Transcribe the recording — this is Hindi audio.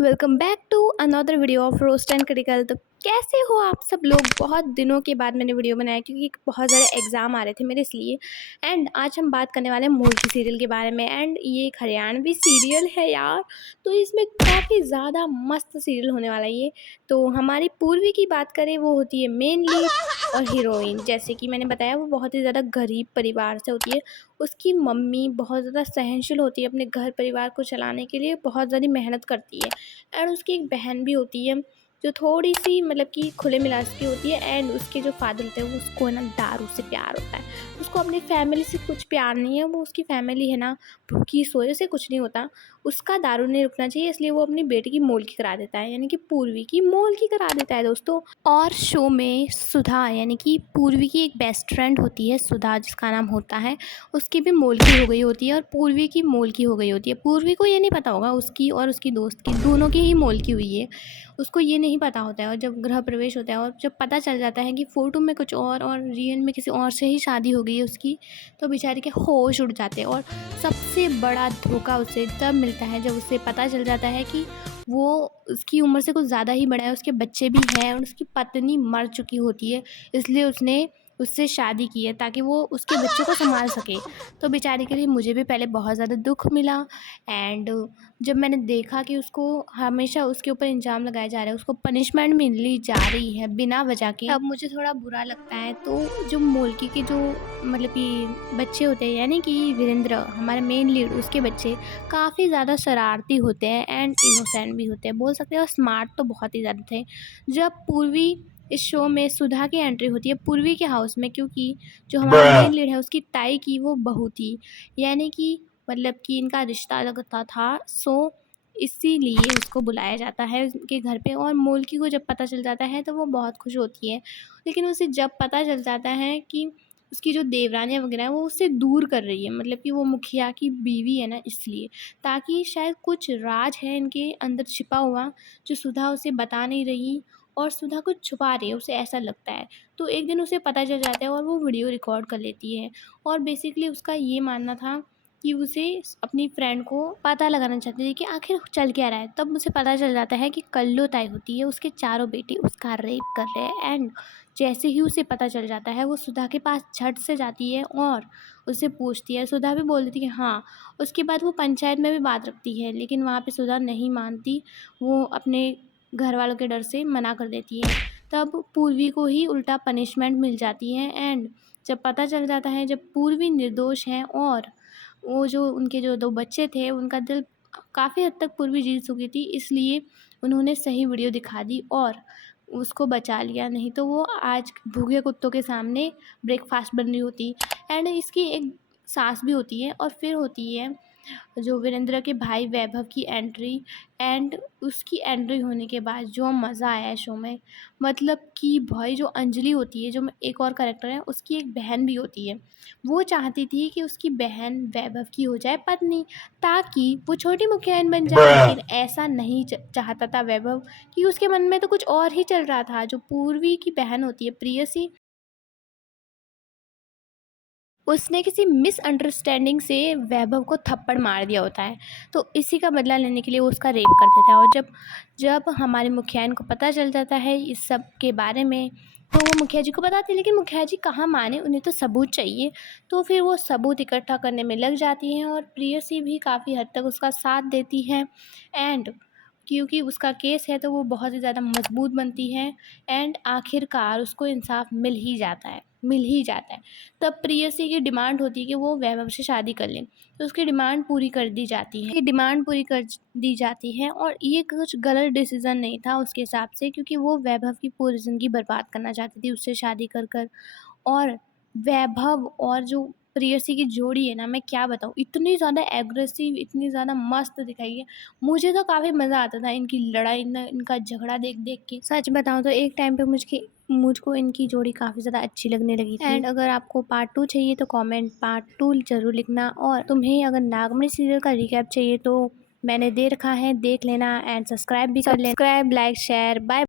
Welcome back to another video of roast and critical. तो कैसे हो आप सब लोग? बहुत दिनों के बाद मैंने वीडियो बनाया क्योंकि बहुत ज़्यादा एग्ज़ाम आ रहे थे मेरे, इसलिए। एंड आज हम बात करने वाले हैं मुल्की सीरियल के बारे में। एंड ये एक हरियाणवी सीरियल है यार, तो इसमें काफ़ी ज़्यादा मस्त सीरियल होने वाला है ये। तो हमारी पूर्वी की बात करें, वो होती है मेन लीड और हीरोइन। जैसे कि मैंने बताया, वो बहुत ही ज़्यादा गरीब परिवार से होती है। उसकी मम्मी बहुत ज़्यादा सहनशील होती है, अपने घर परिवार को चलाने के लिए बहुत ज़्यादा मेहनत करती है। एंड उसकी एक बहन भी होती है जो थोड़ी सी मतलब कि खुले मिजाज की होती है। एंड उसके जो फादर होते हैं, वो उसको है ना दारू से प्यार होता है। उसको अपनी फैमिली से कुछ प्यार नहीं है, वो उसकी फैमिली है ना भूखी सोए, उसे कुछ नहीं होता। उसका दारू नहीं रुकना चाहिए, इसलिए वो अपनी बेटी की मोलकी करा देता है, यानी कि पूर्वी की मोलकी करा देता है दोस्तों। और शो में सुधा, यानी कि पूर्वी की एक बेस्ट फ्रेंड होती है सुधा, जिसका नाम होता है, उसकी भी मोलकी हो गई होती है और पूर्वी की मोलकी हो गई होती है। पूर्वी को ये नहीं पता होगा उसकी और उसकी दोस्त की दोनों की ही मोलकी हुई है, उसको ये नहीं पता होता है। और जब गृह प्रवेश होता है और जब पता चल जाता है कि फ़ोटो में कुछ और रियल में किसी और से ही शादी हो गई है उसकी, तो बेचारे के होश उड़ जाते हैं। और सबसे बड़ा धोखा उसे तब मिलता है जब उसे पता चल जाता है कि वो उसकी उम्र से कुछ ज़्यादा ही बड़ा है, उसके बच्चे भी हैं और उसकी पत्नी मर चुकी होती है, इसलिए उसने उससे शादी की है ताकि वो उसके बच्चों को संभाल सके। तो बेचारे के लिए मुझे भी पहले बहुत ज़्यादा दुख मिला। एंड जब मैंने देखा कि उसको हमेशा उसके ऊपर इल्ज़ाम लगाया जा रहा है, उसको पनिशमेंट मिली जा रही है बिना वजह के, तब मुझे थोड़ा बुरा लगता है। तो जो मोलकी के जो मतलब कि बच्चे होते हैं, यानी कि वीरेंद्र हमारे मेन लीड, उसके बच्चे काफ़ी ज़्यादा शरारती होते हैं एंड इनोसेंट भी होते हैं, बोल सकते हैं। और स्मार्ट तो बहुत ही ज़्यादा थे। जब पूर्वी इस शो में सुधा की एंट्री होती है पूर्वी के हाउस में, क्योंकि जो हमारा मेन लीड है उसकी ताई की वो बहू थी, यानी कि मतलब कि इनका रिश्ता लगता था। सो इसीलिए उसको बुलाया जाता है उनके घर पे। और मोलकी को जब पता चल जाता है तो वो बहुत खुश होती है, लेकिन उसे जब पता चल जाता है कि उसकी जो देवरानियाँ वगैरह है वो उससे दूर कर रही है, मतलब कि वो मुखिया की बीवी है ना, इसलिए, ताकि शायद कुछ राज है इनके अंदर छिपा हुआ जो सुधा उसे बता नहीं रही और सुधा कुछ छुपा रही है, उसे ऐसा लगता है। तो एक दिन उसे पता चल जाता है और वो वीडियो रिकॉर्ड कर लेती है। और बेसिकली उसका ये मानना था कि उसे अपनी फ्रेंड को पता लगाना चाहती थी कि आखिर चल क्या रहा है। तब उसे पता चल जाता है कि कल्लो ताई होती है, उसके चारों बेटे उसका रेप कर रहे हैं। एंड जैसे ही उसे पता चल जाता है, वो सुधा के पास झट से जाती है और उससे पूछती है। सुधा भी बोल देती है कि हाँ। उसके बाद वो पंचायत में भी बात रखती है, लेकिन वहाँ पे सुधा नहीं मानती, वो अपने घर वालों के डर से मना कर देती है। तब पूर्वी को ही उल्टा पनिशमेंट मिल जाती है। एंड जब पता चल जाता है, जब पूर्वी निर्दोष है और वो जो उनके जो 2 बच्चे थे, उनका दिल काफ़ी हद तक पूर्वी जीत चुकी थी, इसलिए उन्होंने सही वीडियो दिखा दी और उसको बचा लिया, नहीं तो वो आज भूखे कुत्तों के सामने ब्रेकफ़ास्ट बन रही होती। एंड इसकी एक सास भी होती है और फिर होती है जो वीरेंद्र के भाई वैभव की एंट्री। एंड उसकी एंट्री होने के बाद जो मज़ा आया शो में, मतलब कि भाई जो अंजलि होती है, जो एक और कैरेक्टर है, उसकी एक बहन भी होती है। वो चाहती थी कि उसकी बहन वैभव की हो जाए पत्नी, ताकि वो छोटी मुखियाइन बन जाए, लेकिन ऐसा नहीं चाहता था वैभव, कि उसके मन में तो कुछ और ही चल रहा था। जो पूर्वी की बहन होती है प्रियसी, उसने किसी मिसअंडरस्टैंडिंग से वैभव को थप्पड़ मार दिया होता है, तो इसी का बदला लेने के लिए वो उसका रेप कर देता है। और जब जब हमारे मुखियाइन को पता चल जाता है इस सब के बारे में, तो वो मुखिया जी को बताती है, लेकिन मुखिया जी कहाँ माने, उन्हें तो सबूत चाहिए। तो फिर वो सबूत इकट्ठा करने में लग जाती हैं और प्रेयसी भी काफ़ी हद तक उसका साथ देती है। एंड क्योंकि उसका केस है तो वो बहुत ही ज़्यादा मजबूत बनती है। एंड आखिरकार उसको इंसाफ मिल ही जाता है, मिल ही जाता है। तब प्रेयसी की डिमांड होती है कि वो वैभव से शादी कर लें, तो उसकी डिमांड पूरी कर दी जाती है, डिमांड पूरी कर दी जाती है। और ये कुछ गलत डिसीज़न नहीं था उसके हिसाब से, क्योंकि वो वैभव की पूरी ज़िंदगी बर्बाद करना चाहती थी उससे शादी कर कर। और वैभव और जो प्रेयसी की जोड़ी है ना, मैं क्या बताऊँ, इतनी ज़्यादा एग्रेसिव, इतनी ज़्यादा मस्त दिखाई है। मुझे तो काफ़ी मज़ा आता था इनकी लड़ाई, इनका झगड़ा देख देख के। सच बताऊँ तो एक टाइम पे मुझको इनकी जोड़ी काफ़ी ज़्यादा अच्छी लगने लगी थी। एंड अगर आपको पार्ट 2 चाहिए तो कमेंट पार्ट 2 ज़रूर लिखना। और तुम्हें अगर नागमणि सीरियल का रिकैप चाहिए तो मैंने दे रखा है, देख लेना। एंड सब्सक्राइब भी कर लेना। Subscribe, like, share. बाय।